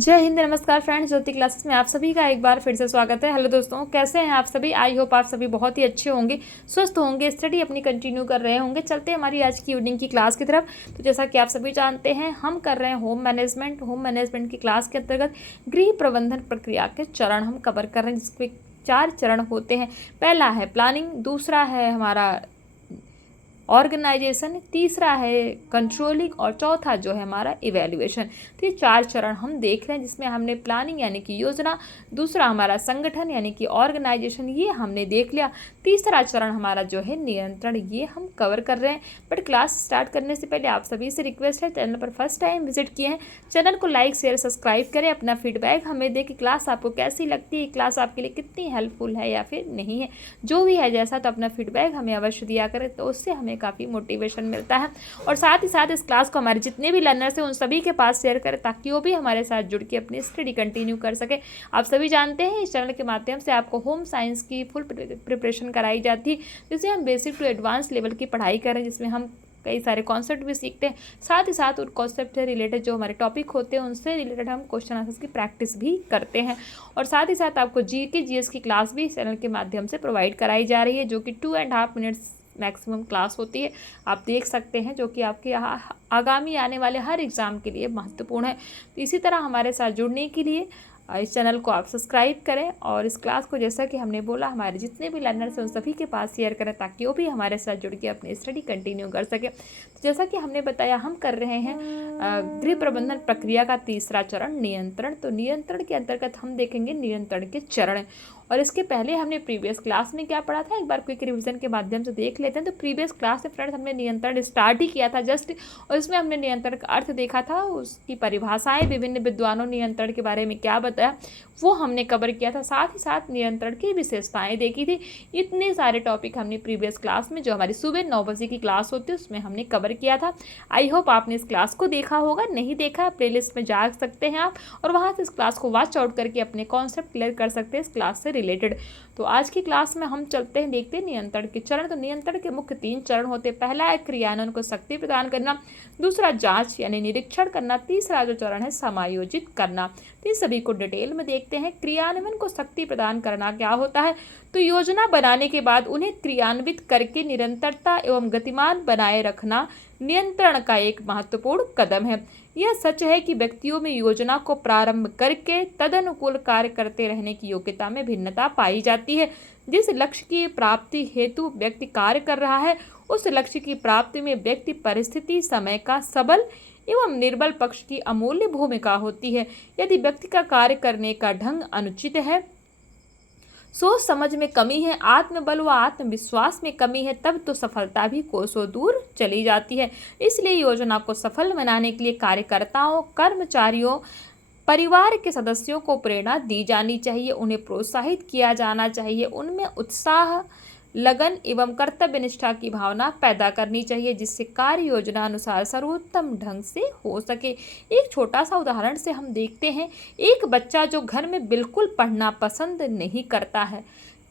जय हिंद, नमस्कार फ्रेंड्स। ज्योति क्लासेस में आप सभी का एक बार फिर से स्वागत है। हेलो दोस्तों, कैसे हैं आप सभी? आई होप आप सभी बहुत ही अच्छे होंगे, स्वस्थ होंगे, स्टडी अपनी कंटिन्यू कर रहे होंगे। चलते हैं हमारी आज की इवनिंग की क्लास की तरफ। तो जैसा कि आप सभी जानते हैं, हम कर रहे हैं होम मैनेजमेंट की क्लास के अंतर्गत गृह प्रबंधन प्रक्रिया के चरण हम कवर कर रहे हैं, जिसके 4 चरण होते हैं। पहला है प्लानिंग, दूसरा है हमारा ऑर्गेनाइजेशन, तीसरा है कंट्रोलिंग और चौथा जो है हमारा इवैल्यूएशन। तो ये 4 चरण हम देख रहे हैं, जिसमें हमने प्लानिंग यानी कि योजना, दूसरा हमारा संगठन यानी कि ऑर्गेनाइजेशन, ये हमने देख लिया। तीसरा चरण हमारा जो है नियंत्रण, ये हम कवर कर रहे हैं। बट क्लास स्टार्ट करने से पहले आप सभी से रिक्वेस्ट है, चैनल पर फर्स्ट टाइम विजिट किए हैं, चैनल को लाइक शेयर सब्सक्राइब करें, अपना फीडबैक हमें दें कि क्लास आपको कैसी लगती है, क्लास आपके लिए कितनी हेल्पफुल है या फिर नहीं है। जो भी है जैसा, तो अपना फीडबैक हमें अवश्य दिया करें, तो उससे हमें काफ़ी मोटिवेशन मिलता है। और साथ ही साथ इस क्लास को हमारे जितने भी लर्नर्स हैं उन सभी के पास शेयर करें, ताकि वो भी हमारे साथ जुड़ के अपनी स्टडी कंटिन्यू कर सके। आप सभी जानते हैं, इस चैनल के माध्यम से आपको होम साइंस की फुल प्रिपरेशन कराई जाती है, जिससे हम बेसिक टू एडवांस लेवल की पढ़ाई करें, जिसमें हम कई सारे कॉन्सेप्ट भी सीखते हैं। साथ ही साथ उन कॉन्सेप्ट से रिलेटेड जो हमारे टॉपिक होते हैं, उनसे रिलेटेड हम क्वेश्चन आंसर्स की प्रैक्टिस भी करते हैं। और साथ ही साथ आपको जीएस की क्लास भी इस चैनल के माध्यम से प्रोवाइड कराई जा रही है, जो कि 2.5 मिनट्स मैक्सिमम क्लास होती है। आप देख सकते हैं, जो कि आपके आगामी आने वाले हर एग्ज़ाम के लिए महत्वपूर्ण है। तो इसी तरह हमारे साथ जुड़ने के लिए इस चैनल को आप सब्सक्राइब करें, और इस क्लास को जैसा कि हमने बोला हमारे जितने भी लर्नर्स हैं उन सभी के पास शेयर करें, ताकि वो भी हमारे साथ जुड़ के अपनी स्टडी कंटिन्यू कर सके। तो जैसा कि हमने बताया, हम कर रहे हैं गृह प्रबंधन प्रक्रिया का तीसरा चरण नियंत्रण। तो नियंत्रण के अंतर्गत हम देखेंगे नियंत्रण के चरण, और इसके पहले हमने प्रीवियस क्लास में क्या पढ़ा था, एक बार क्विक रिवीजन के माध्यम से देख लेते हैं। तो प्रीवियस क्लास में फ्रेंड्स हमने नियंत्रण स्टार्ट ही किया था जस्ट, और इसमें हमने नियंत्रण का अर्थ देखा था, उसकी परिभाषाएं, विभिन्न विद्वानों नियंत्रण के बारे में क्या बताया वो हमने कवर किया था। साथ ही साथ नियंत्रण की विशेषताएं देखी थी। इतने सारे टॉपिक हमने प्रीवियस क्लास में, जो हमारी सुबह 9 बजे की क्लास होती है, उसमें हमने कवर किया था। आई होप आपने इस क्लास को देखा होगा, नहीं देखा है प्लेलिस्ट में जा सकते हैं आप, और वहाँ से इस क्लास को वॉच आउट करके अपने कॉन्सेप्ट क्लियर कर सकते हैं इस क्लास से रिलेटेड। तो आज की क्लास में हम चलते हैं, देखते हैं नियंत्रण के चरण। तो नियंत्रण के मुख्य 3 चरण होते हैं। पहला है क्रियान्वयन को शक्ति प्रदान करना, दूसरा जांच यानी निरीक्षण करना, तीसरा जो चरण है समायोजित करना। तो इन सभी को डिटेल में देखते हैं। क्रियान्वयन को शक्ति प्रदान करना क्या होता है? तो योजना बनाने के बाद उन्हें क्रियान्वित करके निरंतरता एवं गतिमान बनाए रखना नियंत्रण का एक महत्वपूर्ण कदम है। यह सच है कि व्यक्तियों में योजना को प्रारंभ करके तदनुकूल कार्य करते रहने की योग्यता में भिन्नता पाई जाती है। जिस लक्ष्य की प्राप्ति हेतु व्यक्ति कार्य कर रहा है, उस लक्ष्य की प्राप्ति में व्यक्ति, परिस्थिति, समय का सबल एवं निर्बल पक्ष की अमूल्य भूमिका होती है। यदि व्यक्ति का कार्य करने का ढंग अनुचित है, सोच समझ में कमी है, आत्मबल व आत्मविश्वास में कमी है, तब तो सफलता भी कोसों दूर चली जाती है। इसलिए योजना को सफल बनाने के लिए कार्यकर्ताओं, कर्मचारियों, परिवार के सदस्यों को प्रेरणा दी जानी चाहिए, उन्हें प्रोत्साहित किया जाना चाहिए, उनमें उत्साह, लगन एवं कर्तव्य निष्ठा की भावना पैदा करनी चाहिए, जिससे कार्य योजना अनुसार सर्वोत्तम ढंग से हो सके। एक छोटा सा उदाहरण से हम देखते हैं। एक बच्चा जो घर में बिल्कुल पढ़ना पसंद नहीं करता है,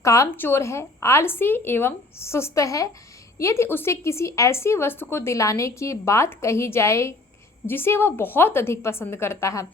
कामचोर है, आलसी एवं सुस्त है, यदि उसे किसी ऐसी वस्तु को दिलाने की बात कही जाए जिसे वह बहुत अधिक पसंद करता है,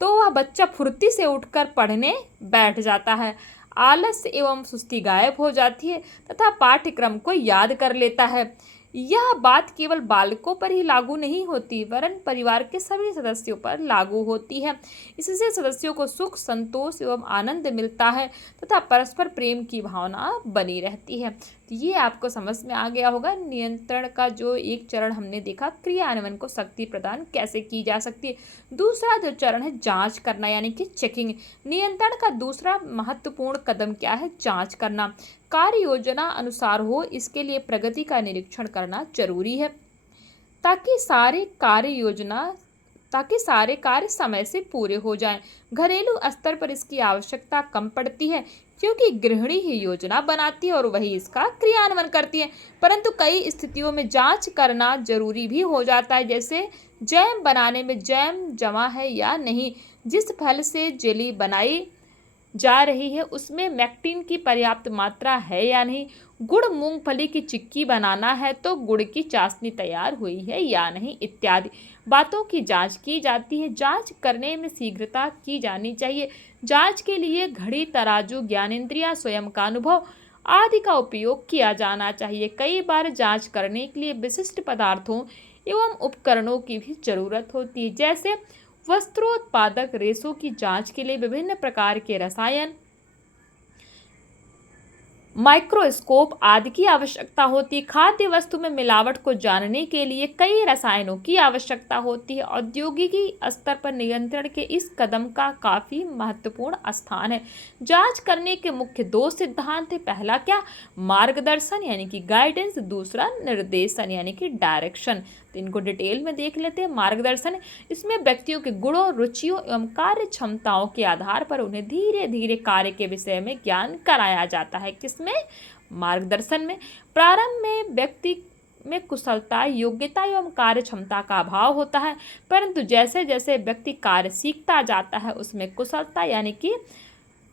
तो वह बच्चा फुर्ती से उठकर पढ़ने बैठ जाता है। आलस एवं सुस्ती गायब हो जाती है तथा पाठ्यक्रम को याद कर लेता है। यह बात केवल बालकों पर ही लागू नहीं होती, वरन परिवार के सभी सदस्यों पर लागू होती है। इससे सदस्यों को सुख, संतोष एवं आनंद मिलता है तथा परस्पर प्रेम की भावना बनी रहती है। तो ये आपको समझ में आ गया होगा। नियंत्रण का जो एक चरण हमने देखा, क्रियान्वयन को शक्ति प्रदान कैसे की जा सकती है। दूसरा जो चरण है जांच करना यानी कि चेकिंग। नियंत्रण का दूसरा महत्वपूर्ण कदम क्या है? जांच करना। कार्य योजना अनुसार हो, इसके लिए प्रगति का निरीक्षण करना जरूरी है, ताकि सारे कार्य समय से पूरे हो जाएं। घरेलू स्तर पर इसकी आवश्यकता कम पड़ती है, क्योंकि गृहिणी ही योजना बनाती है और वही इसका क्रियान्वयन करती है। परंतु कई स्थितियों में जांच करना जरूरी भी हो जाता है, जैसे जैम बनाने में जैम जमा है या नहीं, जिस फल से जेली बनाई जा रही है उसमें मैक्टिन की पर्याप्त मात्रा है या नहीं, गुड़ मूंगफली की चिक्की बनाना है तो गुड़ की चाशनी तैयार हुई है या नहीं, इत्यादि बातों की जांच की जाती है। जांच करने में शीघ्रता की जानी चाहिए। जांच के लिए घड़ी, तराजू, ज्ञानेंद्रिय, स्वयं का अनुभव आदि का उपयोग किया जाना चाहिए। कई बार जांच करने के लिए विशिष्ट पदार्थों एवं उपकरणों की भी जरूरत होती है, जैसे वस्त्रोत्पादक रेशों की जांच के लिए विभिन्न प्रकार के रसायन, माइक्रोस्कोप आदि की आवश्यकता होती है। खाद्य वस्तु में मिलावट को जानने के लिए कई रसायनों की आवश्यकता होती है। औद्योगिकी स्तर पर नियंत्रण के इस कदम का काफी महत्वपूर्ण स्थान है। जांच करने के मुख्य दो सिद्धांत है। पहला क्या, मार्गदर्शन यानी कि गाइडेंस, दूसरा निर्देशन यानी कि डायरेक्शन। तो इनको डिटेल में देख लेते हैं। मार्गदर्शन, इसमें व्यक्तियों के गुणों, रुचियों एवं कार्य क्षमताओं के आधार पर उन्हें धीरे धीरे कार्य के विषय में ज्ञान कराया जाता है। किसमें, मार्गदर्शन में। प्रारंभ में व्यक्ति में कुशलता, योग्यता एवं कार्य क्षमता का अभाव होता है, परंतु जैसे जैसे व्यक्ति कार्य सीखता जाता है उसमें कुशलता यानी कि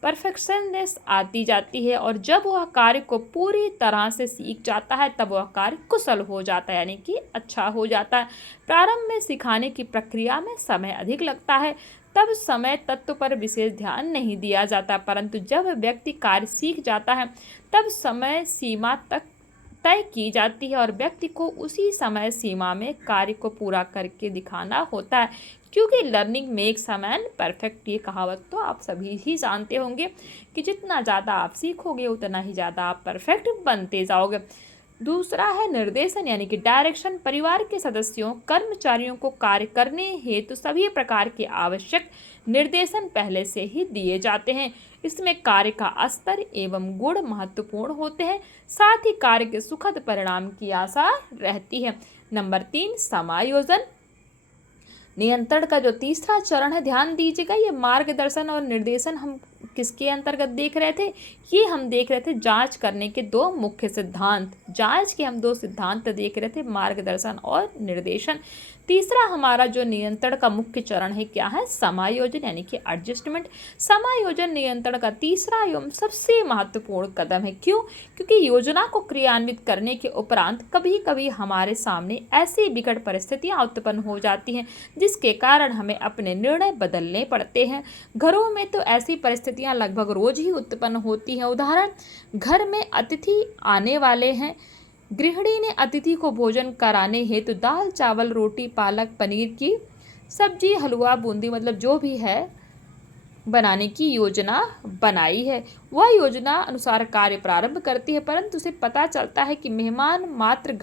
परफेक्शननेस आती जाती है, और जब वह कार्य को पूरी तरह से सीख जाता है तब वह कार्य कुशल हो जाता है यानी कि अच्छा हो जाता है। प्रारंभ में सिखाने की प्रक्रिया में समय अधिक लगता है, तब समय तत्व पर विशेष ध्यान नहीं दिया जाता, परंतु जब व्यक्ति कार्य सीख जाता है तब समय सीमा तक तय की जाती है और व्यक्ति को उसी समय सीमा में कार्य को पूरा करके दिखाना होता है, क्योंकि learning makes a man perfect. ये कहावत तो आप सभी ही जानते होंगे कि जितना ज़्यादा आप सीखोगे उतना ही ज़्यादा आप परफेक्ट बनते जाओगे। दूसरा है निर्देशन यानी कि डायरेक्शन। परिवार के सदस्यों, कर्मचारियों को कार्य करने हेतु सभी प्रकार के आवश्यक निर्देशन पहले से ही दिए जाते हैं। इसमें कार्य का स्तर एवं गुण महत्वपूर्ण होते हैं, साथ ही कार्य के सुखद परिणाम की आशा रहती है। नंबर 3, समायोजन। नियंत्रण का जो तीसरा चरण है, ध्यान दीजिएगा, ये मार्गदर्शन और निर्देशन हम किसके अंतर्गत देख रहे थे, ये हम देख रहे थे जांच करने के दो मुख्य सिद्धांत। जांच के हम दो सिद्धांत देख रहे थे, मार्गदर्शन और निर्देशन। तीसरा हमारा जो नियंत्रण का मुख्य चरण है क्या है, समायोजन यानी कि एडजस्टमेंट। समायोजन नियंत्रण का तीसरा एवं सबसे महत्वपूर्ण कदम है। क्यों? क्योंकि योजना को क्रियान्वित करने के उपरांत कभी कभी हमारे सामने ऐसी विकट परिस्थितियां उत्पन्न हो जाती हैं जिसके कारण हमें अपने निर्णय बदलने पड़ते हैं। घरों में तो ऐसी परिस्थितियां लगभग रोज ही उत्पन्न होती हैं। उदाहरण, घर में अतिथि आने वाले हैं, गृहिणी ने अतिथि को भोजन कराने हेतु दाल, चावल, रोटी, पालक, पनीर की सब्जी, हलवा, बूंदी मतलब जो भी है बनाने की योजना बनाई है। वह योजना अनुसार कार्य प्रारंभ करती है, परंतु उसे पता चलता है कि मेहमान मात्र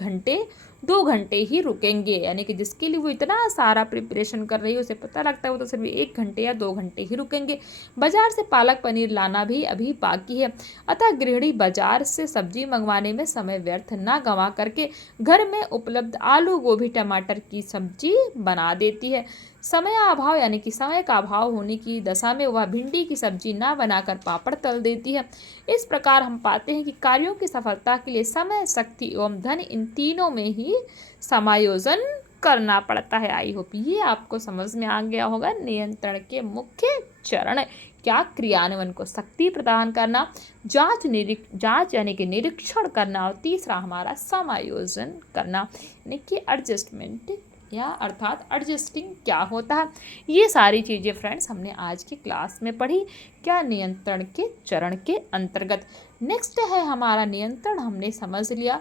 2 घंटे ही रुकेंगे, यानी कि जिसके लिए वो इतना सारा प्रिपरेशन कर रही है उसे पता लगता है वो तो सिर्फ 1 घंटे या 2 घंटे ही रुकेंगे। बाजार से पालक पनीर लाना भी अभी बाकी है, अतः गृहिणी बाजार से सब्जी मंगवाने में समय व्यर्थ न गंवा करके घर में उपलब्ध आलू, गोभी, टमाटर की सब्जी बना देती है। समय अभाव यानी कि समय का अभाव होने की दशा में वह भिंडी की सब्जी ना बनाकर पापड़ तल देती है। इस प्रकार हम पाते हैं कि कार्यों की सफलता के लिए समय, शक्ति एवं धन, इन तीनों में ही समायोजन करना पड़ता है। आई होप ये आपको समझ में आ गया होगा। नियंत्रण के मुख्य चरण क्या, क्रियान्वयन को शक्ति प्रदान करना, जांच यानी कि निरीक्षण करना, और तीसरा हमारा समायोजन करना यानी कि एडजस्टमेंट या अर्थात एडजस्टिंग क्या होता है। ये सारी चीज़ें फ्रेंड्स हमने आज की क्लास में पढ़ी, क्या नियंत्रण के चरण के अंतर्गत। नेक्स्ट है हमारा नियंत्रण, हमने समझ लिया।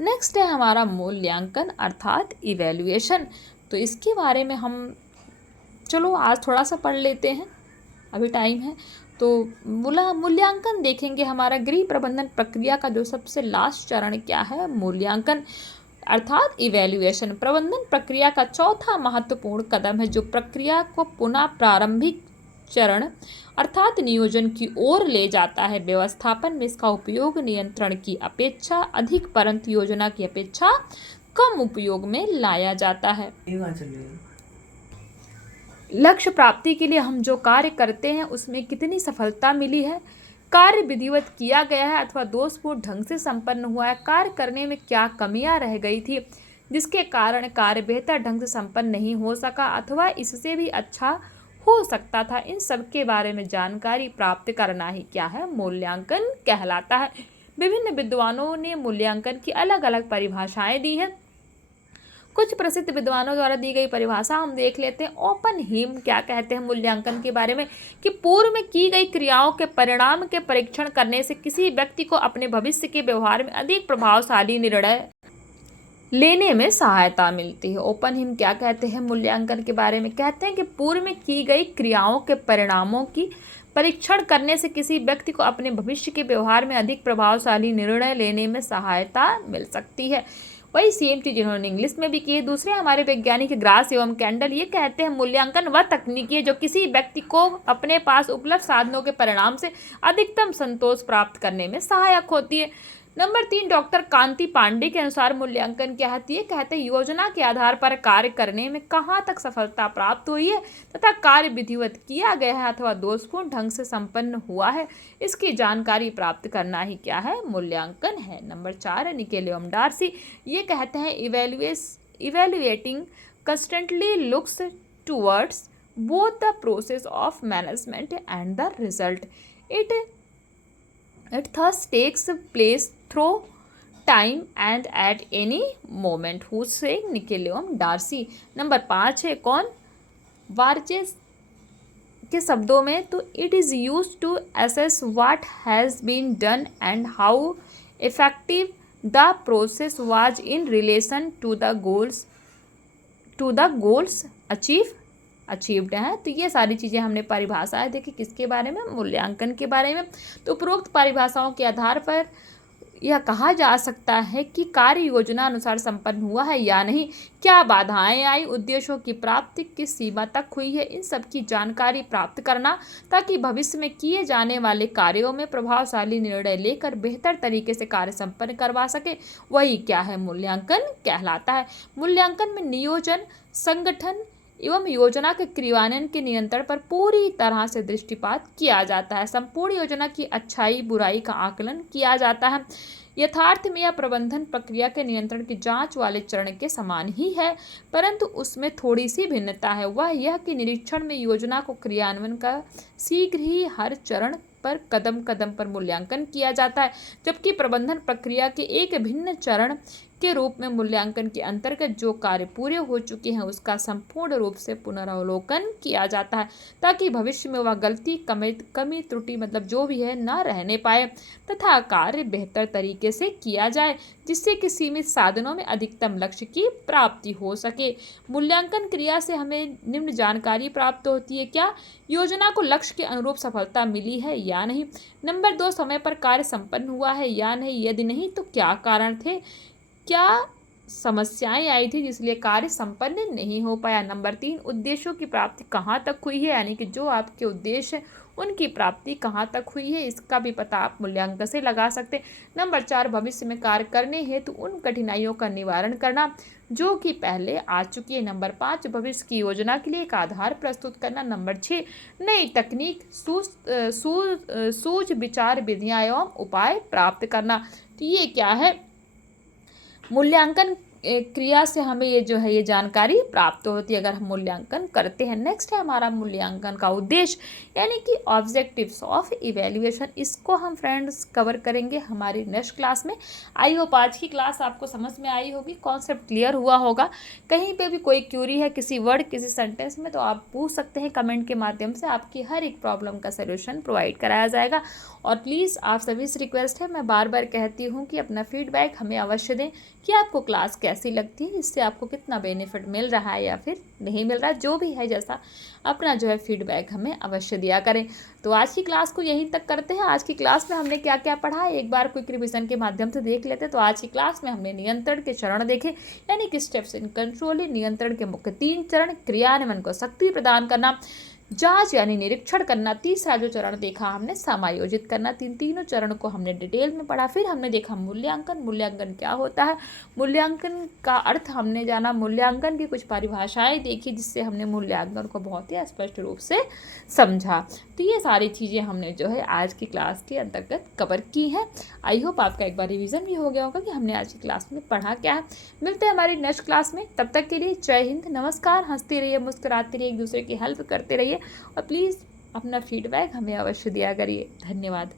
नेक्स्ट है हमारा मूल्यांकन अर्थात इवैल्यूएशन। तो इसके बारे में हम चलो आज थोड़ा सा पढ़ लेते हैं, अभी टाइम है तो। मूल्यांकन देखेंगे। हमारा गृह प्रबंधन प्रक्रिया का जो सबसे लास्ट चरण क्या है, मूल्यांकन अर्थात इवैल्यूएशन। प्रबंधन प्रक्रिया का चौथा महत्वपूर्ण कदम है जो प्रक्रिया को पुनः प्रारंभिक चरण अर्थात नियोजन की ओर ले जाता है। व्यवस्थापन में इसका उपयोग नियंत्रण की अपेक्षा अधिक, परंतु योजना की अपेक्षा कम उपयोग में लाया जाता है। लक्ष्य प्राप्ति के लिए हम जो कार्य करते हैं उसमें कितनी सफलता मिली है, कार्य विधिवत किया गया है अथवा दोषपूर्ण ढंग से संपन्न हुआ है, कार्य करने में क्या कमियां रह गई थी जिसके कारण कार्य बेहतर ढंग से संपन्न नहीं हो सका अथवा इससे भी अच्छा हो सकता था। इन सब के बारे में जानकारी प्राप्त करना ही क्या है, मूल्यांकन कहलाता है। विभिन्न विद्वानों ने मूल्यांकन की अलग अलग परिभाषाएं दी हैं। कुछ प्रसिद्ध विद्वानों द्वारा दी गई परिभाषा हम देख लेते हैं। ओपनहीम क्या कहते हैं मूल्यांकन के बारे में, कि पूर्व में की गई क्रियाओं के परिणाम के परीक्षण करने से किसी व्यक्ति को अपने भविष्य के व्यवहार में अधिक प्रभावशाली निर्णय लेने में सहायता मिलती है। ओपनहीम क्या कहते हैं मूल्यांकन के बारे में, कहते हैं कि पूर्व में की गई क्रियाओं के परिणामों की परीक्षण करने से किसी व्यक्ति को अपने भविष्य के व्यवहार में अधिक प्रभावशाली निर्णय लेने में सहायता मिल सकती है। वही सेम चीज इन्होंने इंग्लिश में भी की है। दूसरे हमारे वैज्ञानिक ग्रास एवं कैंडल ये कहते हैं मूल्यांकन वह तकनीकी है जो किसी व्यक्ति को अपने पास उपलब्ध साधनों के परिणाम से अधिकतम संतोष प्राप्त करने में सहायक होती है। नंबर 3, डॉक्टर कांति पांडे के अनुसार मूल्यांकन क्या है, ये कहते हैं योजना के आधार पर कार्य करने में कहाँ तक सफलता प्राप्त हुई है तथा कार्य विधिवत किया गया है अथवा दोषपूर्ण ढंग से संपन्न हुआ है, इसकी जानकारी प्राप्त करना ही क्या है, मूल्यांकन है। नंबर 4, निकेल एवं डार्सी ये कहते हैं evaluating constantly looks towards both the process of management and the result It thus takes place through time and at any moment. Who's saying? Nicholls एवं डार्सी। नंबर 5 है कौन, वार्जेस के शब्दों में, तो it is use to assess what has been done and how effective the process was in relation to the goals achieved है। तो ये सारी चीज़ें हमने परिभाषाएं देखी किसके बारे में, मूल्यांकन के बारे में। तो उपरोक्त परिभाषाओं के आधार पर यह कहा जा सकता है कि कार्य योजना अनुसार संपन्न हुआ है या नहीं, क्या बाधाएं आई, उद्देश्यों की प्राप्ति किस सीमा तक हुई है, इन सब की जानकारी प्राप्त करना ताकि भविष्य में किए जाने वाले कार्यों में प्रभावशाली निर्णय लेकर बेहतर तरीके से कार्य संपन्न करवा सके, वही क्या है, मूल्यांकन कहलाता है। मूल्यांकन में नियोजन, संगठन एवं योजना के क्रियान्वयन के नियंत्रण पर पूरी तरह से दृष्टिपात किया जाता है। संपूर्ण योजना की अच्छाई बुराई का आकलन किया जाता है। यथार्थ में यह प्रबंधन प्रक्रिया के नियंत्रण की जांच वाले चरण के समान ही है, परंतु उसमें थोड़ी सी भिन्नता है। वह यह कि निरीक्षण में योजना को क्रियान्वयन का शीघ्र ही हर चरण पर कदम कदम पर मूल्यांकन किया जाता है, जबकि प्रबंधन प्रक्रिया के एक भिन्न चरण के रूप में मूल्यांकन के अंतर्गत जो कार्य पूरे हो चुके हैं उसका संपूर्ण रूप से पुनरावलोकन किया जाता है ताकि भविष्य में वह गलती कमी त्रुटि मतलब जो भी है न रहने पाए तथा कार्य बेहतर तरीके से किया जाए, जिससे कि सीमित साधनों में अधिकतम लक्ष्य की प्राप्ति हो सके। मूल्यांकन क्रिया से हमें निम्न जानकारी प्राप्त होती है, क्या योजना को लक्ष्य के अनुरूप सफलता मिली है या नहीं। नंबर 2, समय पर कार्य संपन्न हुआ है या नहीं, यदि नहीं तो क्या कारण थे, क्या समस्याएं आई थी जिसलिए कार्य संपन्न नहीं हो पाया। नंबर 3, उद्देश्यों की प्राप्ति कहाँ तक हुई है, यानी कि जो आपके उद्देश्य उनकी प्राप्ति कहाँ तक हुई है, इसका भी पता आप मूल्यांकन से लगा सकते हैं। नंबर 4, भविष्य में कार्य करने हेतु उन कठिनाइयों का निवारण करना जो कि पहले आ चुकी है। नंबर 5, भविष्य की योजना के लिए एक आधार प्रस्तुत करना। नंबर 6, नई तकनीक सूझ विचार विधियाँ एवं उपाय प्राप्त करना। तो ये क्या है, मूल्यांकन क्रिया से हमें ये जो है ये जानकारी प्राप्त होती है अगर हम मूल्यांकन करते हैं। नेक्स्ट है हमारा मूल्यांकन का उद्देश्य, यानी कि ऑब्जेक्टिव्स ऑफ इवैल्यूएशन। इसको हम फ्रेंड्स कवर करेंगे हमारी नेक्स्ट क्लास में। आई होप आज की क्लास आपको समझ में आई होगी, कॉन्सेप्ट क्लियर हुआ होगा। कहीं पे भी कोई क्यूरी है किसी वर्ड किसी सेंटेंस में तो आप पूछ सकते हैं कमेंट के माध्यम से, आपकी हर एक प्रॉब्लम का सोल्यूशन प्रोवाइड कराया जाएगा। और प्लीज़ आप सभी से रिक्वेस्ट है, मैं बार बार कहती हूँ कि अपना फीडबैक हमें अवश्य दें कि आपको क्लास कैसी लगती है, इससे आपको कितना बेनिफिट मिल रहा है या फिर नहीं मिल रहा है, जो भी है जैसा अपना जो है फीडबैक हमें अवश्य दिया करें। तो आज की क्लास को यहीं तक करते हैं। आज की क्लास में हमने क्या क्या पढ़ा है एक बार क्विक रिवीजन के माध्यम से देख लेते हैं। तो आज की क्लास में हमने नियंत्रण के चरण देखे, यानी कि स्टेप्स इन कंट्रोल। नियंत्रण के मुख्य 3 चरण, क्रियान्वयन को शक्ति प्रदान करना, जांच यानी निरीक्षण करना, तीसरा जो चरण देखा हमने समायोजित करना। तीनों चरण को हमने डिटेल में पढ़ा। फिर हमने देखा मूल्यांकन क्या होता है, मूल्यांकन का अर्थ हमने जाना, मूल्यांकन की कुछ परिभाषाएं देखी जिससे हमने मूल्यांकन को बहुत ही स्पष्ट रूप से समझा। तो ये सारी चीज़ें हमने जो है आज की क्लास के अंतर्गत कवर की हैं। आई होप आपका एक बार रिवीजन भी हो गया होगा कि हमने आज की क्लास में पढ़ा क्या है। मिलते हैं हमारी नेक्स्ट क्लास में, तब तक के लिए जय हिंद, नमस्कार। हंसते रहिए, मुस्कुराते रहिए, एक दूसरे की हेल्प करते रहिए। और प्लीज़ अपना फीडबैक हमें अवश्य दिया करिए। धन्यवाद।